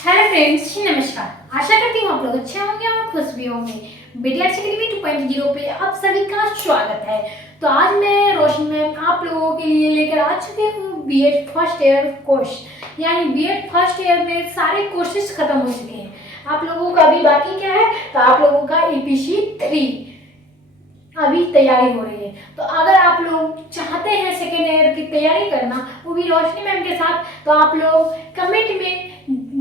Hello friends, नमस्कार। आशा करती हूँ आप लोग अच्छे होंगे और खुश भी होंगे। बीटीएस अकेडमी 2.0 पे आप सभी का स्वागत है। तो आज मैं रोशनी मैम आप लोगों के लिए लेकर आ चुकी हूँ बीएड फर्स्ट ईयर कोर्स। यानी बीएड फर्स्ट ईयर में सारे कोर्सेज खत्म हो चुके हैं। आप लोगों का अभी बाकी क्या है, तो आप लोगों का EPC 3 अभी तैयारी हो रही है। तो अगर आप लोग चाहते हैं सेकेंड ईयर की तैयारी करना, वो भी रोशनी मैम के साथ, तो आप लोग कमेंट में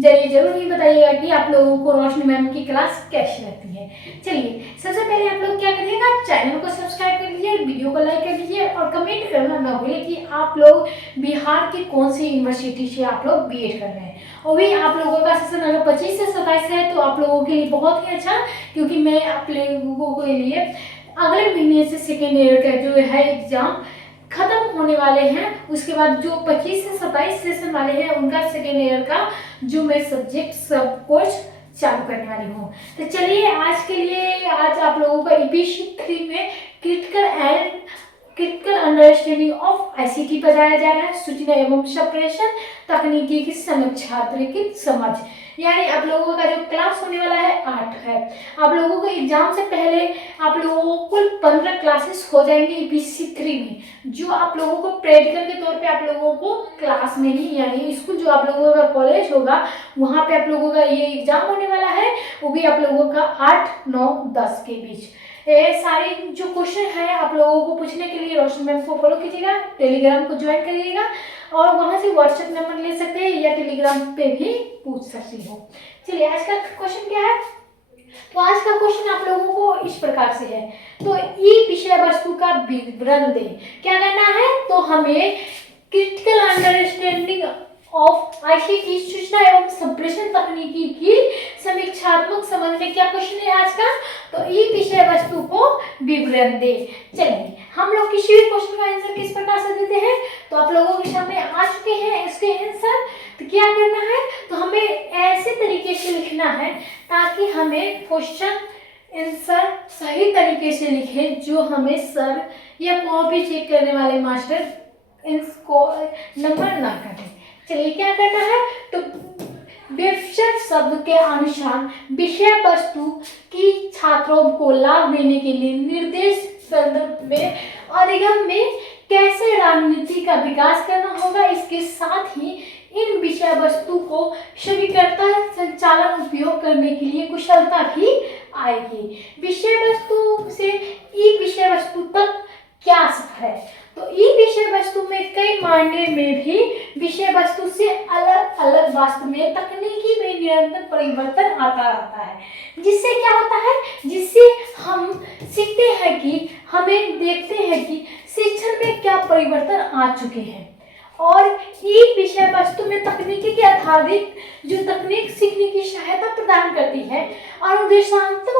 जरूर ही बताइएगा कि आप लोगों को रोशनी मैम की क्लास कैसी लगती है। चलिए, सबसे पहले आप लोग क्या करिएगा, चैनल को सब्सक्राइब कर लीजिए, वीडियो को लाइक कर लीजिए और कमेंट करना ना भूलिए कि आप लोग बिहार की कौन सी यूनिवर्सिटी से आप लोग बीएड कर रहे हैं। और भी आप लोगों का सेशन अगर 25 से 27 है तो आप लोगों के लिए बहुत ही अच्छा, क्योंकि मैं आप लोगों के लिए अगले महीने से सेकेंड ईयर का जो है एग्जाम खत्म होने वाले हैं। उसके बाद जो 25 से 27 सेशन वाले हैं उनका सेकेंड ईयर का जो मैं सब्जेक्ट सब कोर्स चालू करने वाली हूँ। तो चलिए, आज आप लोगों का EPC 3 में क्रिटिकल अंडरस्टैंडिंग ऑफ ICT पढ़ाया जा रहा है। सूचना एवं संप्रेषण तकनीकी की छात्र की समझ। यानी आप लोगों का जो क्लास होने वाला है 8 है। आप लोगों को एग्जाम से पहले आप लोगों को कुल 15 क्लासेस हो जाएंगे EPC 3 में, जो आप लोगों को प्रैक्टिकल के तौर पे आप लोगों को क्लास में ही, यानी स्कूल जो आप लोगों का कॉलेज होगा वहाँ पे आप लोगों का ये एग्जाम होने वाला है। वो भी आप लोगों का 8, 9, 10 के बीच। ये सारे जो क्वेश्चन है आप लोगों को पूछने के लिए रोशनी मैम को फॉलो कीजिएगा, टेलीग्राम को ज्वाइन करिएगा और वहाँ से व्हाट्सएप नंबर ले सकते हैं या टेलीग्राम पे भी पूछ सकती हो। चलिए, आज का क्वेश्चन क्या है, तो आज का क्वेश्चन आप लोगों को इस प्रकार से है। तो ई विषय वस्तु का विवरण दे। क्या करना है, तो हमें क्रिटिकल अंडरस्टैंडिंग ऑफ ICT सूचना एवं संप्रेषण तकनीकी की समीक्षात्मक समझ में क्या क्वेश्चन है आज का, तो ई विषय वस्तु को विवरण दे। चलिए, हम लोग किसी भी क्वेश्चन का आंसर किस प्रकार से देते हैं, तो आप लोगों के सामने आ चुके हैं इसके आंसर। तो क्या करना है, तो हमें ऐसे तरीके से लिखना है ताकि हमें क्वेश्चन आंसर सही तरीके से लिखे, जो हमें सर या कॉपी चेक करने वाले मास्टर इसको नंबर ना करें। चलिए, क्या करना है, तो वेबसाइट शब्द के अनुसार विषय वस्तु की छात्रों को लाभ देने के लिए निर्देश संदर्भ में अधिगम में कैसे रणनीति का विकास करना होगा। इसके साथ ही इन विषय वस्तु को स्वीकृता संचालन उपयोग करने के लिए कुशलता भी आएगी। विषय वस्तु से ई विषय वस्तु तक क्या सफर है, तो ई विषय वस्तु में कई मायने में भी विषय वस्तु से अलग अलग वास्तव में तकनीकी में निरंतर परिवर्तन आता रहता है। जिससे क्या होता है, जिससे हम सीखते हैं कि हमें देखते हैं कि शिक्षण में क्या परिवर्तन आ चुके हैं। और ई विषय वस्तु में तकनीकी के आधारित जो तकनीक सीखने की सहायता प्रदान करती है, अनुदेशात्मक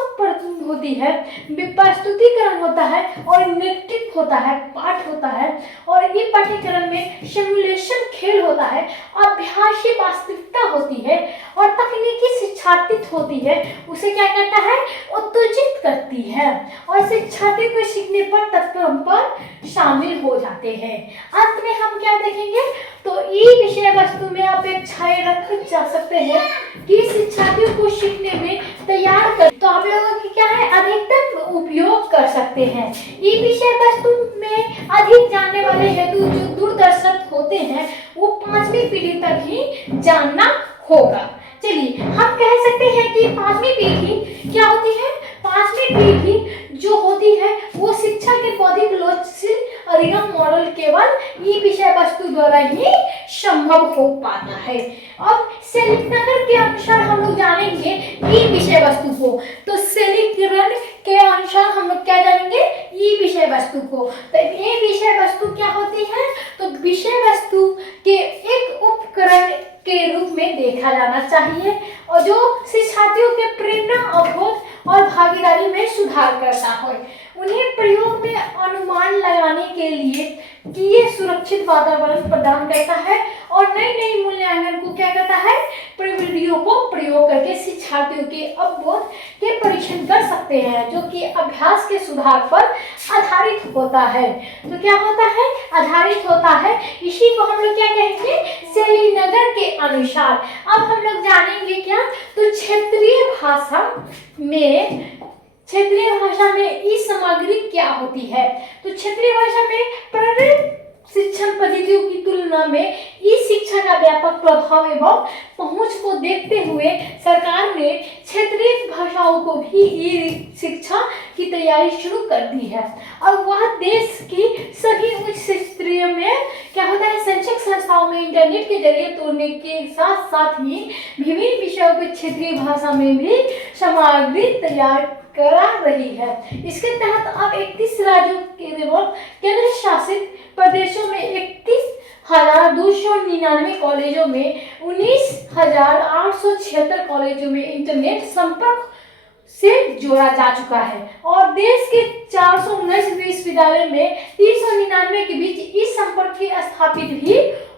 होती है, प्रस्तुतिकरण होता है और इंटरेक्टिव होता है, पाठ होता है। और ये पाठ्यक्रम में सिमुलेशन खेल होता है, अभ्यासी वास्तविकता होती है और तकनीकी शिक्षार्थित होती है। उसे क्या करता है, उत्तेजित करती है और शिक्षार्थी को सीखने पर तत्पर पर शामिल हो जाते हैं। अंत में हम क्या देखेंगे, तो ई विषय वस्तु में अपेक्षाएं रख जा सकते हैं कि शिक्षार्थियों को सीखने में तैयार कर, तो आप लोगों की क्या है, अधिकतम उपयोग कर सकते हैं। ई विषय वस्तु में अधिक जानने वाले हेतु जो दूरदर्शक होते हैं वो 5वीं पीढ़ी तक ही जानना होगा। चलिए, हम कह सकते हैं कि 5वीं पीढ़ी क्या होती है, 5वीं पीढ़ी जो होती है वो शिक्षा के बौद्धिक लोचशील अधिगम मॉडल केवल ई विषय वस्तु द्वारा ही संभव हो पाता है। अब सेलीकरण के अनुसार हम लोग जानेंगे ई विषय वस्तु को, तो सेलीकरण के अनुसार हम लोग क्या जानेंगे, ई विषय वस्तु को। तो ये विषय वस्तु क्या होती है, तो विषय वस्तु के एक उपकरण के रूप में देखा जाना चाहिए और जो शिक्षार्थियों के प्रेरणा, अवबोध और भागीदारी में सुधार करता हो। उन्हें प्रयोग में अनुमान लगाने के लिए कि ये सुरक्षित वातावरण प्रदान करता है और नई नई मूल्यांकन को क्या करता है, प्रविधियों को प्रयोग करके शिक्षार्थियों के अवबोध के परीक्षण कर सकते हैं, जो कि अभ्यास के सुधार पर आधारित होता है। तो क्या होता है, आधारित होता है। इसी को हम लोग क्या कहेंगे, शैलीनगर के अनुसार। अब हम लोग जानेंगे क्या, तो क्षेत्रीय भाषा में ई सामग्री क्या होती है। तो क्षेत्रीय भाषा में प्रारंभिक शिक्षण पद्धतियों की तुलना में ई शिक्षा का व्यापक प्रभाव एवं पहुंच को देखते हुए सरकार ने क्षेत्रीय भाषाओं को भी ई शिक्षा की तैयारी शुरू कर दी है। और वह देश की सभी उच्च स्तरीय में क्या होता है, शैक्षिक संस्थाओं में इंटरनेट के जरिए तोड़ने के साथ साथ ही विभिन्न विषयों के क्षेत्रीय भाषा में भी सामग्री तैयार करा रही है। इसके तहत अब 31 राज्यों एवं केंद्र शासित प्रदेशों में 31,299 कॉलेजों में 19,876 कॉलेजों में इंटरनेट संपर्क से जोड़ा जा चुका है और देश के 419 विश्वविद्यालय में 399 के बीच इस संपर्क की स्थापित भी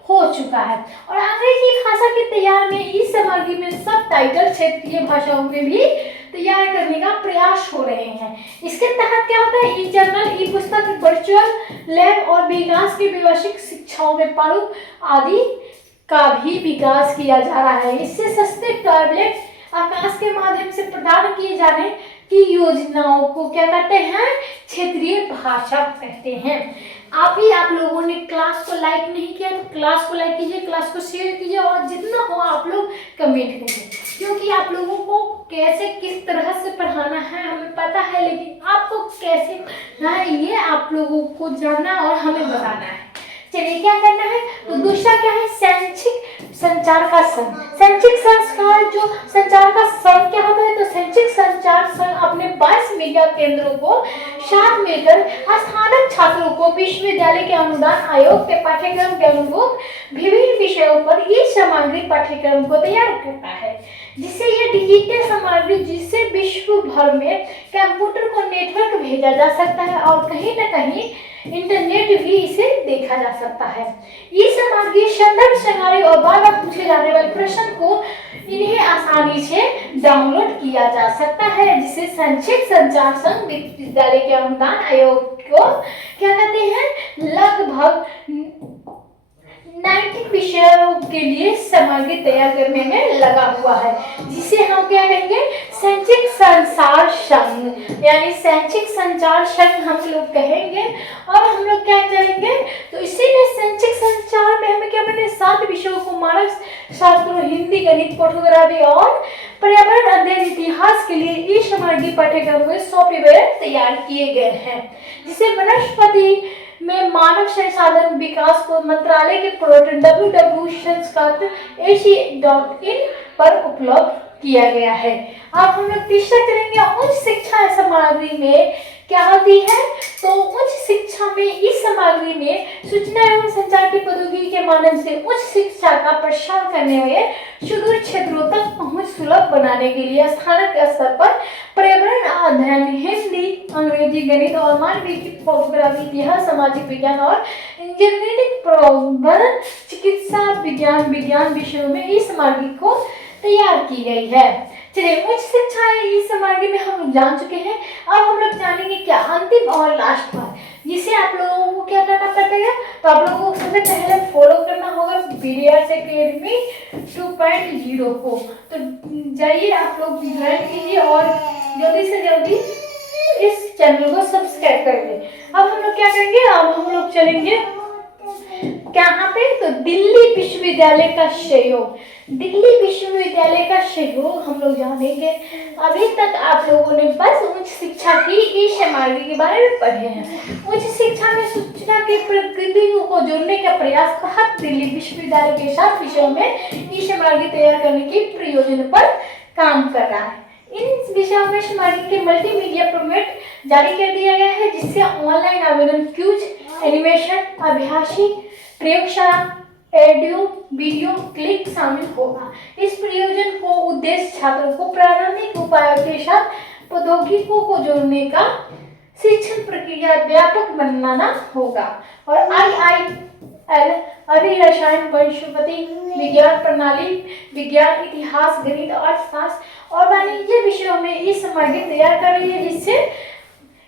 हो चुका है। और अंग्रेजी भाषा के तैयार में इस सामग्री में सब टाइटल क्षेत्रीय भाषाओं में भी तैयार करने का प्रयास हो रहे हैं। इसके तहत क्या होता है, ई जर्नल, ई पुस्तक, वर्चुअल लैब और विकास की व्यवसायिक शिक्षाओं में प्रारूप आदि का भी विकास किया जा रहा है। इससे सस्ते टैबलेट आकाश के माध्यम से प्रदान किए जाने की योजनाओं को क्या कहते हैं, क्षेत्रीय भाषा कहते हैं। आप लोगों ने क्लास को लाइक नहीं किया तो क्लास को लाइक कीजिए, क्लास को शेयर कीजिए और जितना हो आप लोग कमेंट करिए, क्योंकि आप लोगों को कैसे किस तरह से पढ़ाना है हमें पता है, लेकिन आपको कैसे पढ़ना है ये आप लोगों को जानना और हमें बताना है। चलिए क्या करना है, तो दूसरा क्या है, शैक्षिक संचार का संघ। शैक्षिक संस्कार जो संचार का संघ क्या होता है, तो शैक्षिक संचार संघ अपने 22 मीडिया केंद्रों को साथ मिलकर स्नातक छात्रों को विश्वविद्यालय के अनुदान आयोग के पाठ्यक्रम के अनुरूप विभिन्न विषयों पर ई सामग्री पाठ्यक्रम को तैयार करता है, जिससे ये डिजिटल सामग्री जिससे विश्व भर में कंप्यूटर को नेटवर्क भेजा जा सकता है और कहीं न कहीं इंटरनेट भी इसे देखा जा सकता है। ये सामग्री संदर्भ सामग्री और बार बार पूछे जाने वाले प्रश्न को इन्हें आसानी से डाउनलोड किया जा सकता है, जिसे शैक्षिक संचार संघ विश्वविद्यालय के अनुदान आयोग को क्या कहते हैं, लगभग 90 विषयों के लिए सामग्री तैयार करने में लगा हुआ है, जिसे हम क्या कहेंगे, शैक्षिक संचार संघ, यानी शैक्षिक संचार संघ हम लोग कहेंगे। और हम लोग क्या करेंगे, तो इसीलिए शैक्षिक संचार में हमें क्या बने, 7 विषयों को मानव शास्त्र, हिंदी, गणित, फोटोग्राफी और पर्यावरण अध्ययन इतिहास के लिए इस सामग्री पाठ्यक्रम में सॉफ्टवेयर तैयार किए गए हैं, जिसे वनस्पति में मानव संसाधन विकास को मंत्रालय के पोर्टल www.ac.in पर उपलब्ध किया गया है। अब हम लोग तीसरा चलेंगे, उच्च शिक्षा सामग्री में क्या होती है, तो उच्च शिक्षा में इस सामग्री में सूचना एवं संचार की प्रौद्योगिकी के माध्यम से उच्च शिक्षा का प्रसार करने में सुदूर क्षेत्रों तक पहुंच सुलभ बनाने के लिए स्थानीय स्तर पर पर्यावरण अध्ययन, हिंदी, अंग्रेजी, गणित और मानविकी, फोटोग्राफी, इतिहास, सामाजिक विज्ञान और इंजीनियरिंग, प्रबंधन, चिकित्सा विज्ञान विषयों में इस सामग्री को तैयार की गई है। चलिए उच्च शिक्षा इस सामग्री में हम लोग जान चुके हैं। अब हम लोग जानेंगे क्या अंतिम और लास्ट बार, जिसे आप लोगों को क्या करना पड़ेगा, तो आप लोगों को सबसे पहले फॉलो करना होगा BDS Academy 2.0 को। तो जाइए आप लोग ज्वाइन कीजिए और जल्दी से जल्दी इस चैनल को सब्सक्राइब कर दें। अब हम लोग क्या करेंगे, अब हम लोग चलेंगे कहाँ पे, तो दिल्ली विश्वविद्यालय का सहयोग। दिल्ली विश्वविद्यालय का सहयोग हम लोग जानेंगे। अभी तक आप लोगों ने बस उच्च शिक्षा की इस सामग्री के बारे में पढ़े हैं। उच्च शिक्षा में सूचना की प्रकृतियों को जोड़ने का प्रयास तहत दिल्ली विश्वविद्यालय के 7 विषयों में इस सामग्री तैयार करने की प्रयोजन पर काम कर रहा है। इन विषयों में सामग्री के मल्टीमीडिया फॉर्मेट जारी कर दिया गया है, जिससे ऑनलाइन आवेदन, क्विज, एनिमेशन, अभ्यासी, प्रयोगशाला, ऑडियो वीडियो क्लिक शामिल होगा। इस प्रयोजन को उद्देश्य छात्रों को प्रारंभिक उपायों के साथ प्रौद्योगिकियों को जोड़ने का शिक्षण प्रक्रिया व्यापक बनाना होगा। और IIL अभिरसायन वनस्पति विज्ञान प्रणाली विज्ञान इतिहास गणित अर्थशास्त्र और वाणिज्य विषयों में इस सामग्री तैयार कर रही है, जिससे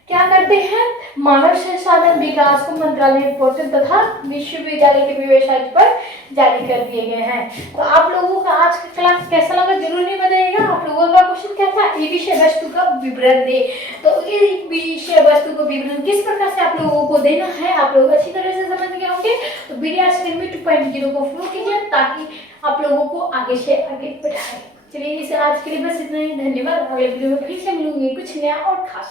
क्या करते हैं, मानव संसाधन विकास को मंत्रालय पोर्टल तथा विश्वविद्यालय की वेबसाइट पर जारी कर दिए गए हैं। तो आप लोगों का आज का क्लास कैसा लगा जरूर नहीं बताइएगा। आप लोगों का क्वेश्चन क्या था, ये विषय वस्तु का विवरण दे। तो इस विषय वस्तु को विवरण किस प्रकार से आप लोगों को देना है, आप लोग अच्छी तरह से समझ गए होंगे। तो वीडियो में 2.0 को फॉलो कीजिए ताकि आप लोगों को आगे से आगे बढ़ाए। चलिए इसे आज के लिए बस इतना ही। धन्यवाद। अगले वीडियो में फिर से मिलूंगी कुछ नया और खास।